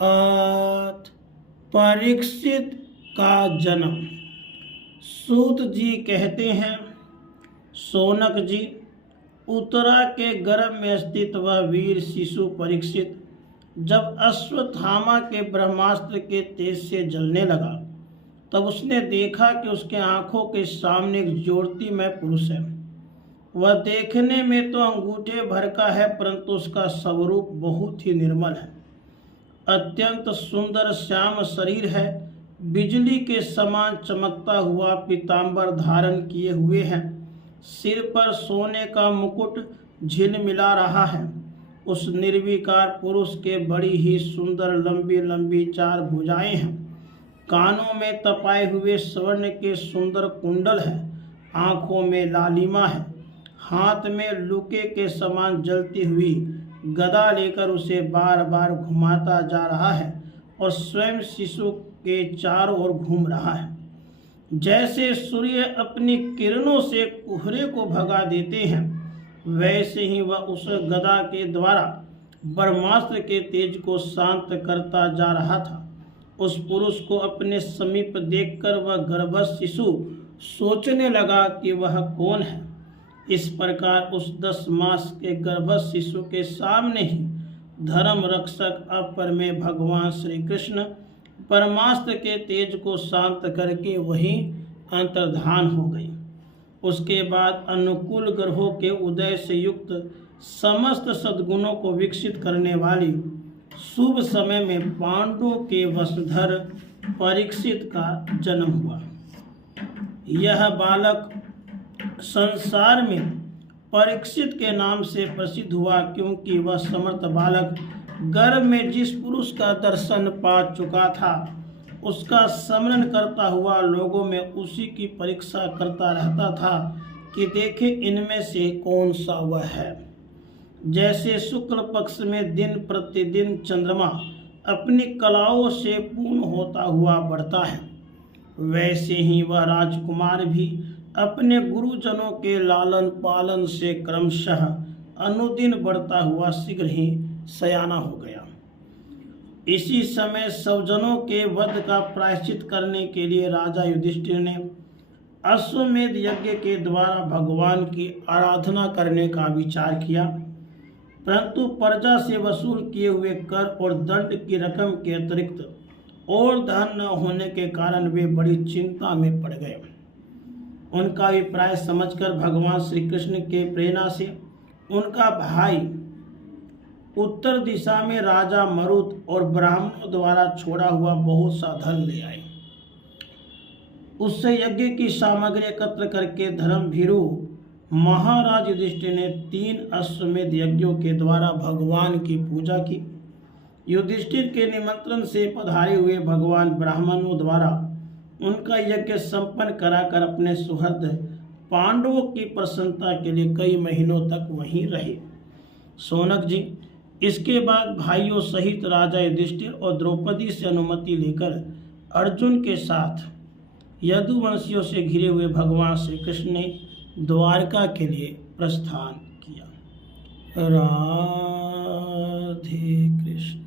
अथ परीक्षित का जन्म। सूत जी कहते हैं, शौनक जी, उत्तरा के गर्भ में स्थित वह वीर शिशु परीक्षित जब अश्वत्थामा के ब्रह्मास्त्र के तेज से जलने लगा, तब उसने देखा कि उसके आंखों के सामने एक ज्योतिमय पुरुष है। वह देखने में तो अंगूठे भर का है, परंतु उसका स्वरूप बहुत ही निर्मल है। अत्यंत सुंदर श्याम शरीर है, बिजली के समान चमकता हुआ पीतांबर धारण किए हुए है। सिर पर सोने का मुकुट झिलमिला रहा है। उस निर्विकार पुरुष के बड़ी ही सुंदर लंबी लंबी 4 भुजाएं हैं। कानों में तपाए हुए स्वर्ण के सुंदर कुंडल है। आंखों में लालिमा है। हाथ में लुके के समान जलती हुई गदा लेकर उसे बार बार घुमाता जा रहा है और स्वयं शिशु के चारों ओर घूम रहा है। जैसे सूर्य अपनी किरणों से कोहरे को भगा देते हैं, वैसे ही वह उस गदा के द्वारा ब्रह्मास्त्र के तेज को शांत करता जा रहा था। उस पुरुष को अपने समीप देखकर वह गर्भस्थ शिशु सोचने लगा कि वह कौन है। इस प्रकार उस 10 मास के गर्भस्थ शिशु के सामने ही धर्म रक्षक अपर में भगवान श्री कृष्ण परमास्त्र के तेज को शांत करके वही अंतर्धान हो गए। उसके बाद अनुकूल ग्रहों के उदय से युक्त समस्त सद्गुणों को विकसित करने वाली शुभ समय में पांडवों के वंशधर परीक्षित का जन्म हुआ। यह बालक संसार में परीक्षित के नाम से प्रसिद्ध हुआ, क्योंकि वह समर्थ बालक गर्भ में जिस पुरुष का दर्शन पा चुका था, उसका स्मरण करता हुआ लोगों में उसी की परीक्षा करता रहता था कि देखे इनमें से कौन सा वह है। जैसे शुक्ल पक्ष में दिन प्रतिदिन चंद्रमा अपनी कलाओं से पूर्ण होता हुआ बढ़ता है, वैसे ही वह राजकुमार भी अपने गुरुजनों के लालन पालन से क्रमशः अनुदिन बढ़ता हुआ शीघ्र ही सयाना हो गया। इसी समय सवजनों के वध का प्रायश्चित करने के लिए राजा युधिष्ठिर ने अश्वमेध यज्ञ के द्वारा भगवान की आराधना करने का विचार किया, परंतु प्रजा से वसूल किए हुए कर और दंड की रकम के अतिरिक्त और धन न होने के कारण वे बड़ी चिंता में पड़ गए। उनका अभिप्राय समझकर भगवान श्री कृष्ण के प्रेरणा से उनका भाई उत्तर दिशा में राजा मरुत और ब्राह्मणों द्वारा छोड़ा हुआ बहुत सा धन ले आए। उससे यज्ञ की सामग्री एकत्र करके धर्मभीरु महाराज युधिष्ठिर ने 3 अश्वमेध यज्ञों के द्वारा भगवान की पूजा की। युधिष्ठिर के निमंत्रण से पधारे हुए भगवान ब्राह्मणों द्वारा उनका यज्ञ संपन्न कराकर अपने सुहृद पांडवों की प्रसन्नता के लिए कई महीनों तक वहीं रहे। शौनक जी, इसके बाद भाइयों सहित राजा युधिष्ठिर और द्रौपदी से अनुमति लेकर अर्जुन के साथ यदुवंशियों से घिरे हुए भगवान श्री कृष्ण ने द्वारका के लिए प्रस्थान किया। राधे कृष्ण।